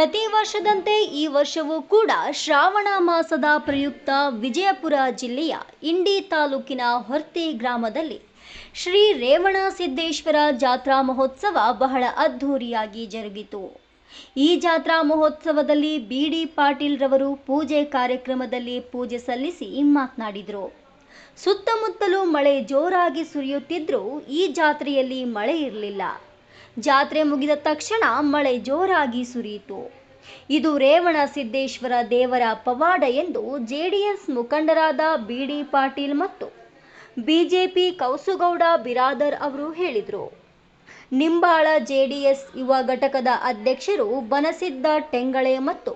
ಪ್ರತಿ ವರ್ಷದಂತೆ ಈ ವರ್ಷವೂ ಕೂಡ ಶ್ರಾವಣ ಮಾಸದ ಪ್ರಯುಕ್ತ ವಿಜಯಪುರ ಜಿಲ್ಲೆಯ ಇಂಡಿ ತಾಲೂಕಿನ ಹೊರ್ತಿ ಗ್ರಾಮದಲ್ಲಿ ಶ್ರೀ ರೇವಣಸಿದ್ದೇಶ್ವರ ಜಾತ್ರಾ ಮಹೋತ್ಸವ ಬಹಳ ಅದ್ಧೂರಿಯಾಗಿ ಜರುಗಿತು. ಈ ಜಾತ್ರಾ ಮಹೋತ್ಸವದಲ್ಲಿ ಬಿ.ಡಿ. ಪಾಟೀಲ್ ರವರು ಪೂಜೆ ಕಾರ್ಯಕ್ರಮದಲ್ಲಿ ಪೂಜೆ ಸಲ್ಲಿಸಿ ಮಾತನಾಡಿದರು. ಸುತ್ತಮುತ್ತಲೂ ಮಳೆ ಜೋರಾಗಿ ಸುರಿಯುತ್ತಿದ್ದರೂ ಈ ಜಾತ್ರೆಯಲ್ಲಿ ಮಳೆ ಇರಲಿಲ್ಲ. ಜಾತ್ರೆ ಮುಗಿದ ತಕ್ಷಣ ಮಳೆ ಜೋರಾಗಿ ಸುರಿಯಿತು. ಇದು ರೇವಣಸಿದ್ದೇಶ್ವರ ದೇವರ ಪವಾಡ ಎಂದು ಜೆಡಿಎಸ್ ಮುಖಂಡರಾದ ಬಿ.ಡಿ. ಪಾಟೀಲ್ ಮತ್ತು ಬಿಜೆಪಿ ಕೌಸುಗೌಡ ಬಿರಾದರ್ ಅವರು ಹೇಳಿದರು. ನಿಂಬಾಳ ಜೆಡಿಎಸ್ ಯುವ ಘಟಕದ ಅಧ್ಯಕ್ಷರು ಬನಸಿದ್ದ ಟೆಂಗಳೆ ಮತ್ತು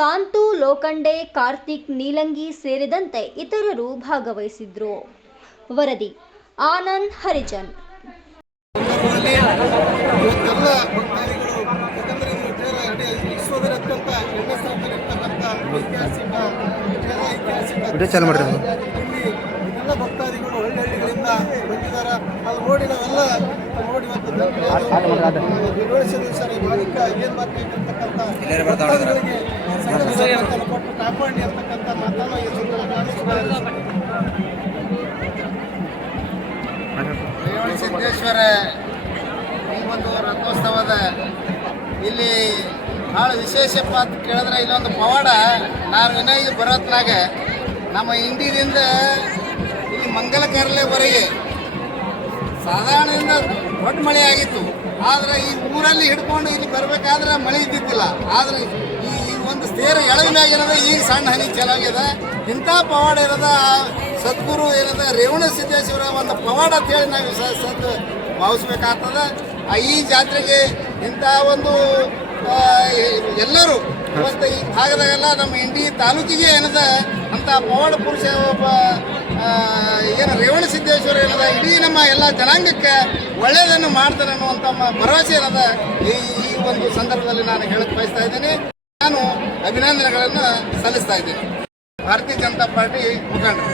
ಕಾಂತು ಲೋಖಂಡೆ, ಕಾರ್ತಿಕ್ ನೀಲಂಗಿ ಸೇರಿದಂತೆ ಇತರರು ಭಾಗವಹಿಸಿದ್ರು. ವರದಿ ಆನಂದ್ ಹರಿಜನ್. ಇವತ್ತೆಲ್ಲ ಭಕ್ತಾದಿಗಳು, ಯಾಕಂದರೆ ಇದು ವಿಶ್ವದ ಅತ್ಯಂತ ಹೆಸರಿರ್ತಕ್ಕಂಥ ಐತಿಹಾಸಿಕ ಇಲ್ಲಿ ಎಲ್ಲ ಭಕ್ತಾದಿಗಳು ಹಳ್ಳಿಗಳಿಂದ ಬಂದಿದ್ದಾರೆ. ಅದು ನೋಡಿ ನಾವೆಲ್ಲ ನೋಡಿ ರೇವಣಸಿದ್ದೇಶ್ವರ ಭಾಗಕ್ಕೆ ಏನು ಬರ್ತಿರ್ತಕ್ಕಂಥ ಭಕ್ತಾದಿಗಳಿಗೆ ಕೊಟ್ಟು ಕಾಪಾಡಿ ಅಂತಕ್ಕಂಥ ಮಾತನ್ನು ಈ ರೇವಣಸಿದ್ದೇಶ್ವರ ಈ ಒಂದು ರಥೋತ್ಸವದ ಇಲ್ಲಿ ಭಾಳ ವಿಶೇಷಪ್ಪ ಅಂತ ಕೇಳಿದ್ರೆ ಇಲ್ಲೊಂದು ಪವಾಡ. ನಾನು ವಿನಯ್ ಬರೋತ್ನಾಗ ನಮ್ಮ ಇಂಡಿಯಿಂದ ಇಲ್ಲಿ ಮಂಗಲಕರಲೆವರೆಗೆ ಸಾಧಾರಣದಿಂದ ದೊಡ್ಡ ಮಳೆ ಆಗಿತ್ತು. ಆದರೆ ಈ ಊರಲ್ಲಿ ಹಿಡ್ಕೊಂಡು ಇಲ್ಲಿ ಬರಬೇಕಾದ್ರೆ ಮಳೆ ಇದ್ದಿದ್ದಿಲ್ಲ. ಆದರೆ ಈ ಒಂದು ಸೇರ ಎಳವಿನಾಗಿರೋದ ಈಗ ಸಣ್ಣ ಹನಿ ಚೆಲಾಗಿದೆ. ಇಂಥ ಪವಾಡ ಇರೋದ ಸದ್ಗುರು ಏನದ ರೇವಣಸಿದ್ದೇಶ್ವರ ಒಂದು ಪವಾಡ ಅಂತೇಳಿ ನಾವು ಭಾವಿಸ್ಬೇಕಾಗ್ತದೆ. ಈ ಜಾತ್ರೆಗೆ ಇಂಥ ಒಂದು ಎಲ್ಲರೂ ಇವತ್ತು ಈ ಭಾಗದಾಗೆಲ್ಲ ನಮ್ಮ ಇಂಡಿ ತಾಲೂಕಿಗೆ ಏನದ ಅಂಥ ಪವಾಡ ಪುರುಷ ಒಬ್ಬ ಏನು ರೇವಣಸಿದ್ದೇಶ್ವರ ಏನದ ಇಡೀ ನಮ್ಮ ಎಲ್ಲ ಜನಾಂಗಕ್ಕೆ ಒಳ್ಳೆಯದನ್ನು ಮಾಡ್ತಾನೆ ಅನ್ನುವಂಥ ಭರವಸೆ ಏನದ ಈ ಒಂದು ಸಂದರ್ಭದಲ್ಲಿ ನಾನು ಹೇಳಕ್ಕೆ ಬಯಸ್ತಾ ಇದ್ದೀನಿ. ನಾನು ಅಭಿನಂದನೆಗಳನ್ನು ಸಲ್ಲಿಸ್ತಾ ಇದ್ದೀನಿ. ಭಾರತೀಯ ಜನತಾ ಪಾರ್ಟಿ ಮುಖಂಡರು.